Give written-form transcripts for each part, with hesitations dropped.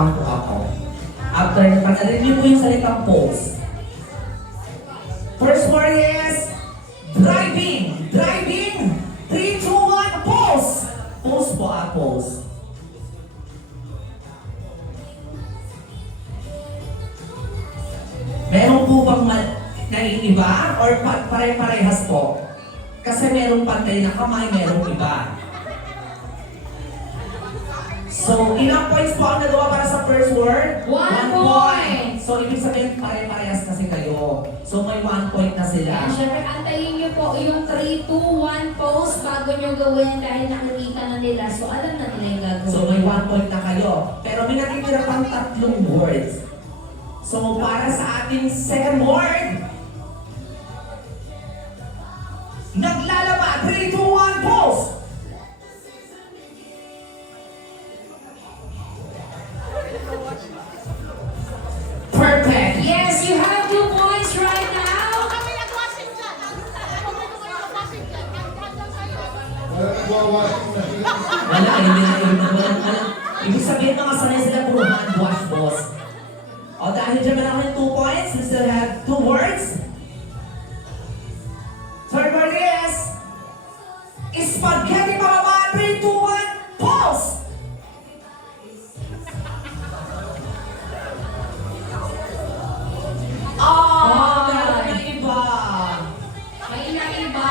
magkakampo ako. After, pag narinig niyo po yung salitang pose. First word is driving. Driving. 3, 2, 1, pose. Pose po pose. Meron po bang naiiba or pare-parehas po? Kasi merong pantay na kamay, merong iba. So, ilang points po ang nagawa para sa first word? 1 point! So, ibig sabihin pare-parehas kasi kayo. So, may 1 point na sila. Kaya syempre, antayin niyo po yung 3, 2, 1 pose bago niyo gawin dahil nakikita na nila. So, alam na nila yung gagawin. So, may 1 point na kayo. Pero may natitira pang 3 words. So, para sa ating second word, naglalaba. 3, 2, 1, pose! Perfect! Yes, you have 2 points right now. Wala, hindi na wala. Ibig sabihin mga sanay sila puro hand wash, boss. O dahil dyan meron ako yung 2 points, we still have 2 words. Third word is spaghetti mama. 3, 2, 1, pause! Meron na iba. May iba.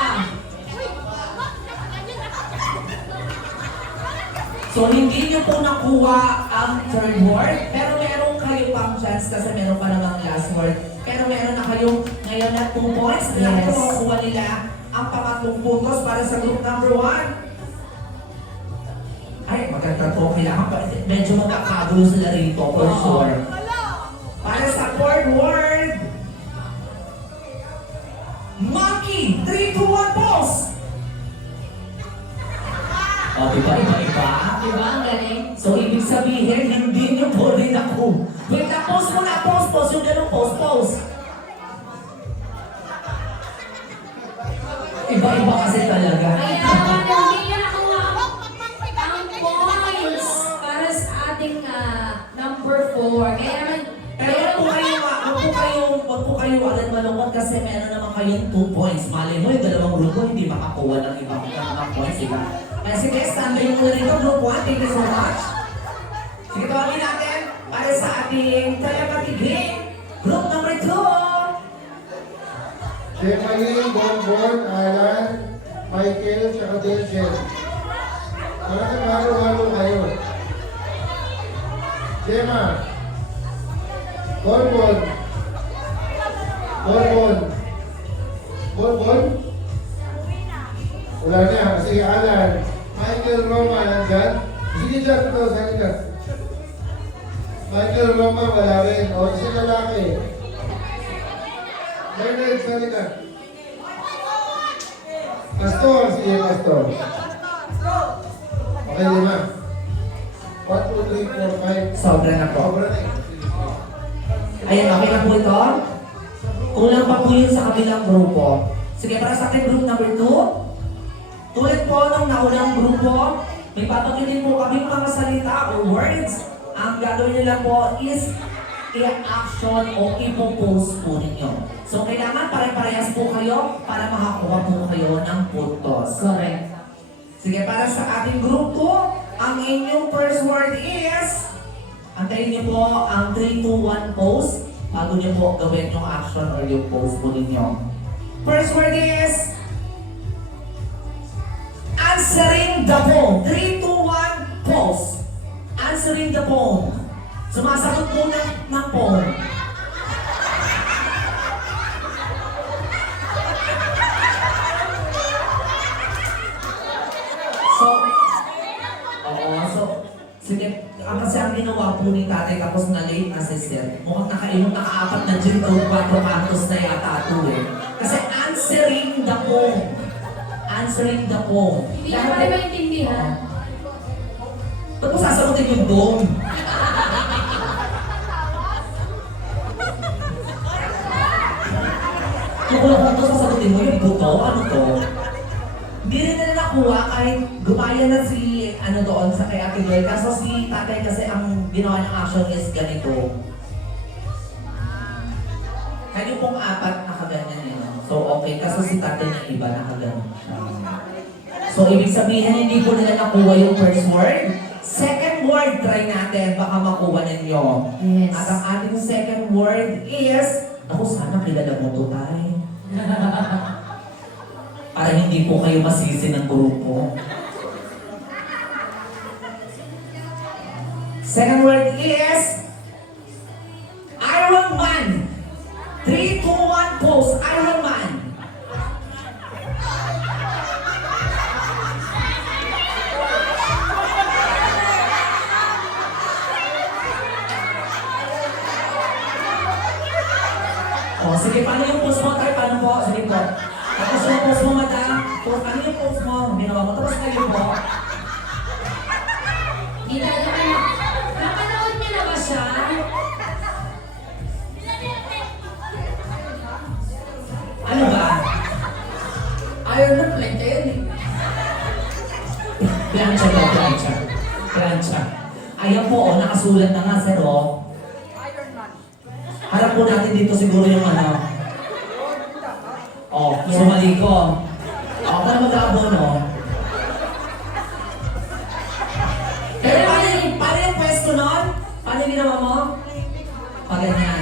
So, hindi nyo po nakuha ang third word, pero meron kayo pang chance kasi meron pa namang last word. Pero meron na kayong ngayon na 2 points. Kaya Yes. makukuha nila ang pangatlong puntos para sa group number 1. Ay, maganda to. Kailangan pa. Medyo magkakagulo sila rito, for Oo. sure. Para sa fourth word, monkey. 3, 2, 1, pause! O, diba? Diba? Ang galing. So, ibig sabihin, hindi nyo po rin ako. Wait na, pause muna, pause. Yung ganun, pause. Iba-iba kasi talaga. Kaya hindi niyo nakuha ang points para sa ating number 4. Kaya naman, Pero wag po kayo agad malungkot kasi meron naman kayong 2 points. Mali mo, yung dalawang grupo hindi makakuha ng ibang mga points, diba? Kaya sige, standby mo na rito, group 1. Thank you so much. Sige, tawagin natin para sa ating telepathy game. Group number 2. Jemaine, Bonbon, Alan, Michael, tsaka Delchen. Parang halo-halo kayo. Gemma. Bonbon. Bonbon. Wala na. Sige, Alan. Michael Roma, nandyan. Sige dyan, ito, sali ka. Michael Roma, wala rin. O, si lalaki. Bernard, sali ka. Pastor, sige, Pastor. Okay, 5. 1, 2, 3, 4, 5. Sobra na po. Sobra na eh. Ayan, okay na po ito. Kulang pa po yun sa kabilang grupo. Sige, para sa ating group number 2. Tulad po ng naunang grupo, may papagilin po kaming mga salita or words. Ang gagawin nila po is i-action o ipo-post po ninyo. So, kailangan pare-parehas po kayo para makakuha po kayo ng puntos. correct. Sige, para sa ating group 2, ang inyong first word is, antayin niyo po ang 3, 2, 1 post bago niyo po gawin yung action or yung post po ninyo. First word is, answering the phone. 3, 2, 1, post. Answering the phone. Sumasagot po ng phone. Sige, kasi ang ginawa po ni tatay tapos na late na si sir. Mukhang nakaapat na gym o 4 kantos na yata ito eh. Kasi answering the phone. Answering the phone. Hindi ko pa rin maintindihan. Ba't mo sasagutin yung phone? Kung wala ko ito sasagutin mo yung buto, ano to? Hindi rin nila nakuha kahit gumaya na si ano doon sa kay Ate Joy. Kaso si tatay kasi ang ginawa ng action is ganito. Kayo pong apat nakaganyan yun. So okay, kaso si tatay na iba nakaganyan siya. So ibig sabihin hindi po nila nakuha yung first word. Second word, try natin. Baka makuha ninyo. Yes. At ang ating second word is, ako sana kilala mo to, tay. Para hindi po kayo masisi ng grupo. Second word is Iron Man. 3, 2, 1, pose. Iron Man. O, sige, paano yung pose mo? Tayo, paano po? Sige po. Tapos yung pose mo, madam. Ano yung pose mo? Ginawa mo. Tapos kayo po. Hindi talaga kayo. Napanood niyo na ba siya? Ano ba? Iron Man plan kayo eh. Plancha daw, plancha. Plancha. Ayan po, oh, nakasulat na nga, sir, oh. Harap po natin dito siguro yung ano. Oh, sumali ko. Ako na mag-aabon, oh. Pero paano yung pwesto nun? Paano yung ginawa mo? Paganyan.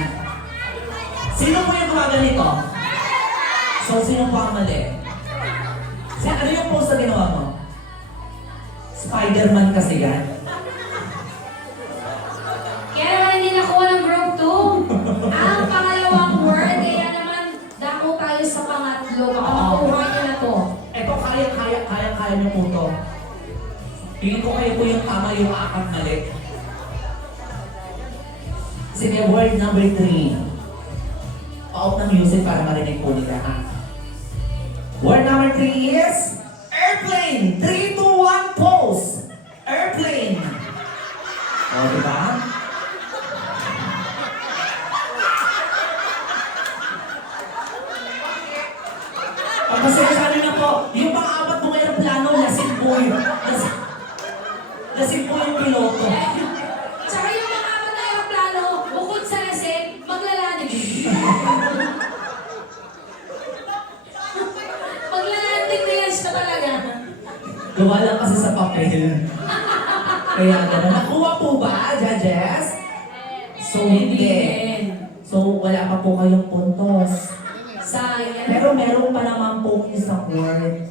Sino po yung gumaganito? So, sino pa ang mali? Ano yung pose na ginawa mo? Spider-Man kasi yan. Kaya naman hindi nakuha ng group 2. Ang pangalawang word, kaya naman dako tayo sa pangatlo. Baka makuha niyo na to. Ito, kaya niyo po to. Pili ko kayo po yung tama yung apat mali. Sige, word number 3. Pa-off ng music para marinig po nila, ha? Word number 3 is airplane. 3, 2, 1, pose. Airplane. O, diba? Pagpasensyahan na po, yung pang-apat mong aeroplano, lasing po yun. Lasing po yung piloto. Tsaka yung mga apat na aeroplano, bukod sa lasing, maglalanding. Maglalanding na yan siya talaga. Gawa lang kasi sa papel. Kaya gano'n. Nakuha po ba, judges? So, hindi. So, wala pa po kayong puntos. Sayang. Pero meron pa naman pong isang word.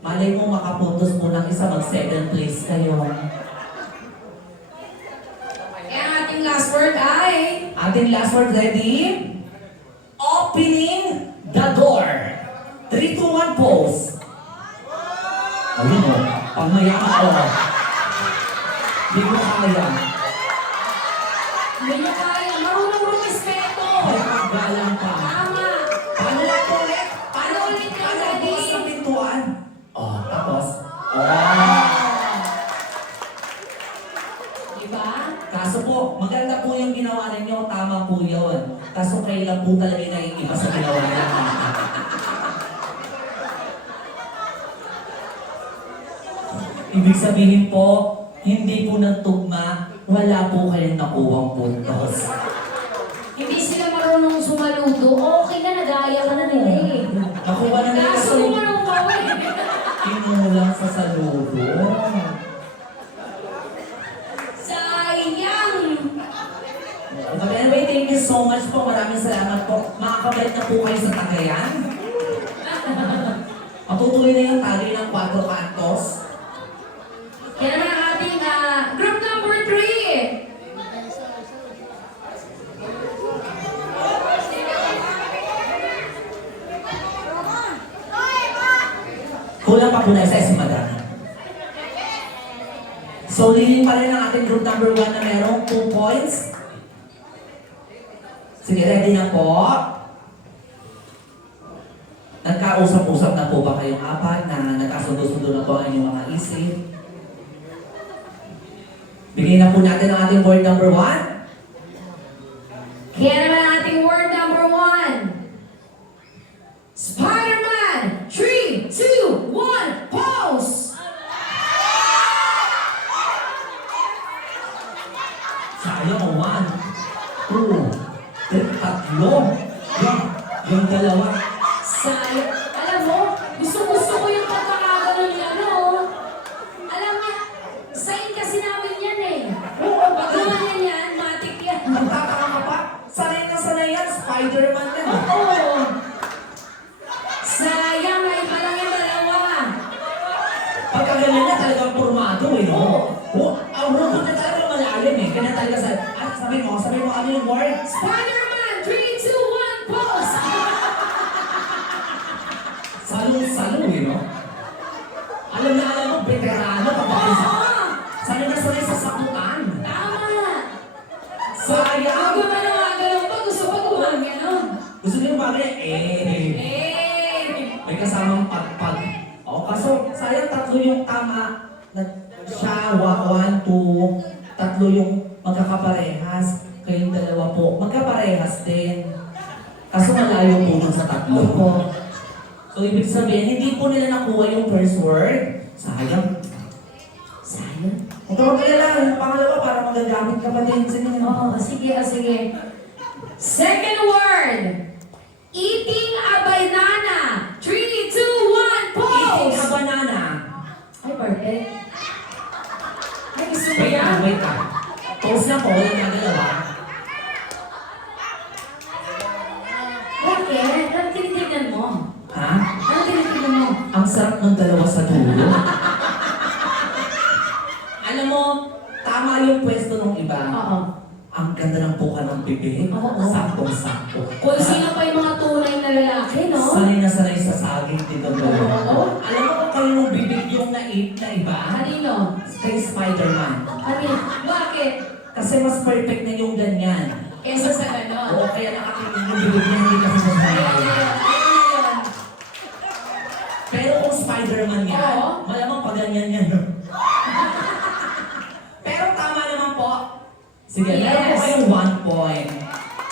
Malay mo makapuntos po ng isa, mag-second place kayo. Kaya ang ating last word ay... Ating last word ready? Opening the door. 3, 2, 1, pose. Ayun o, pag mayaman o. Hindi ko kaya. Hindi niya kaya. Marunong rumispeto. Ay, paggalang pa. Tama. Paano lang po ulit? Paano ulit yung Paano ready? bukas ng pintuan? Oh, tapos? Diba? Kaso po, maganda po yung ginawa ninyo, tama po yun. Kaso kailan po talaga yung naiiba sa ginawa niya. Ibig sabihin po, hindi po nagtugma, wala po kayong nakuwang puntos. Hindi sila marunong sumaludo. Okay na, nagaya ka na nila eh. Nakuha na nila Kaso kasi marunong ka eh. kinulang sa saludo. Sayang! But anyway, thank you so much po. Maraming salamat po. Makakabalik na po kayo sa Tagayan. Matutuloy na yung tali ng 4 kantos. Yan naman ang ating group number 3. Kulang pa po na isa si Madam. So, leading pa rin ang ating group number 1 na merong 2 points. Sige, ready na po. Nagkausap-usap na po ba kayong apat na nagkasundo-sundo na po ang inyong mga isip? Bigyan na po natin ang ating word number 1. Kaya naman ang ating word number 1. Spider-Man! 3, 2, 1, pause! Tatlo. Yung dalawa. Sayang. Alam mo, gusto ko yung pagkakagano ni ano. Alam mo, sign kasi namin yan eh. Oo, Pag gumanan yan, matik yan. Magtataka ka pa. Sanay na sanay yan. Spider-Man yan. Oo. Sayang, ay parang yung dalawa. Pagka ganyan niya talagang pormado eh, no? Oh, ang robot niya talaga malalim eh. Kanya talaga sa... Ah, sabi mo ano yung word? Spider-Man, 3, 2, 1, pause! Salong-salo eh, no? Alam mo, veterano kapag Oo! sanay na sanay sa sakutan. Tama! Sayang! Pag gumalaw pa, gusto ko gumagano. Gusto niyo yung bagay, may kasamang pagpag. O, kaso, sayang tatlo yung tama. Siya, 1, 2, tatlo yung magkakaparehas. Kayong dalawa po, magkaparehas din. Kaso malayo po dun sa tatlo. So, ibig sabihin, hindi po nila nakuha yung first word. Sayang. Huwag ka mag-alala, yung pangalawa para magagamit ka pa din sa inyo. Oo, sige. Second word. Eating a banana. 3, 2, 1, Eating pause! a banana. Ay, perfect. Ay, gusto mo Wait yan? ka. Pause na po, wala na dalawa. Bakit? Anong tinitignan mo? Ha? Anong tinitignan mo? Ang sarap ng dalawa sa dulo. Alam mo, tama yung pwesto ng iba. Oo. Ang ganda ng buka ng bibig. Oo. Saktong-sakto. Kung sino pa yung mga tunay na lalaki, no? Sanay na sanay sa saging din ng dalawa. Oo. Alam mo kung kayo ng bibig yung na iba? Kanino? Kay Spider-Man. Bakit? Kasi mas perfect na yung ganyan. Kesa sa ganon. Oo, kaya nakatingin yung bibig niya, hindi kasi sa smile. Pero kung Spider-Man yan, Oo. malamang pa ganyan yan. Pero tama naman po. Sige, Yes. meron po kayong 1 point.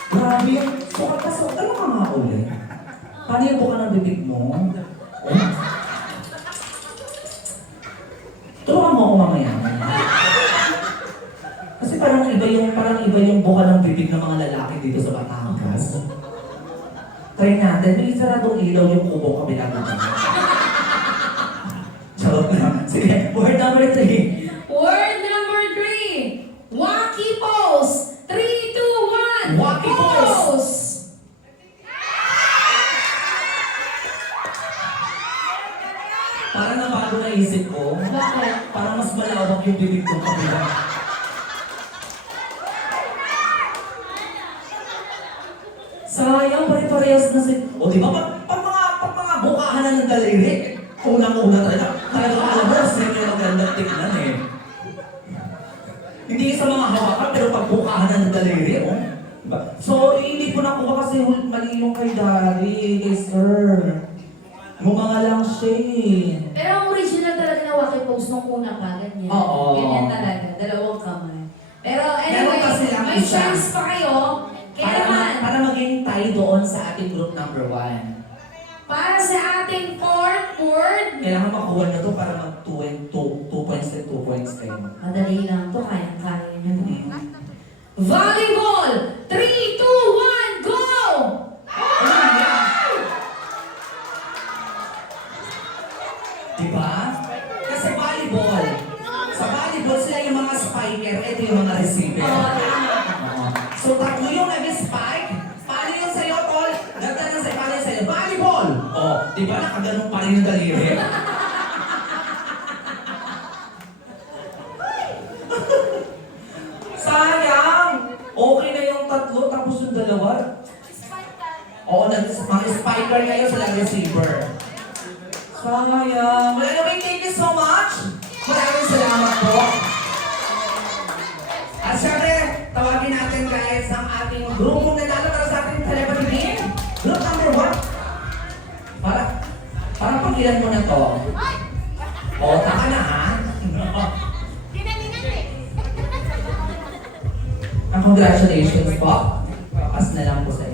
Grabe yung sukat ka sukat. Ano ka nga ulit? Paano yung buka ng bibig mo? Oh. Turuan mo ako mamaya. Kasi parang iba yung buka ng bibig ng mga lalaki dito sa Batangas. Try natin, may saradong ilaw yung kubong kabila dito. Charot na. Sige, word number 3. Word number 3. Wacky pose. 3, 2, 1. Wacky pose. Parang nabago na isip ko. Bakit? Parang mas malawak yung bibig kong kabila. Sayang, pare-parehas na si... O di ba, pag mga bukahan na ng daliri, unang-una talaga alam mo, sino yung magandang tignan eh. Hindi sa mga hawakan, pero pag bukahan na ng daliri, oh. Diba? So, hindi ko nakuha kasi mali yung kay Dari, kay Sir. Mga lang siya eh. Pero ang original talaga na wacky pose nung una pa, ganyan. Oo. Ganyan talaga, dalawang kamay. Pero anyway, Meron kasi lang may isa. chance pa kayo. Kaya naman, Para maging tayo doon sa ating group number 1. para sa ating fourth word, Kailangan makuha na to para mag 2 points and 2 points kayo. madali lang to, kaya-kaya nyo. Mhm. Volleyball! 3, 2, 1, go! Diba? Kasi volleyball. Sa volleyball sila yung mga spiker, ito yung mga receiver. Oo, tama. Oo. So tatlo yung nag-spike. Paano yung sa'yo, Tol? Ganda na sa'yo, paano yung sa'yo? Volleyball! Oh, diba nakaganon pa rin yung daliri? Sayang! Okay na yung tatlo, tapos yung dalawa. Oo, mga spiker kayo sila receiver. Sayang. Well, anyway, thank you so much. Maraming salamat po. At syempre, tawagin natin guys ang ating grupong nanalo para sa ating telepathy game. Group number 1. Para pag-ilan mo na to. O, taka na ha. Ang congratulations po. Pass na lang po sa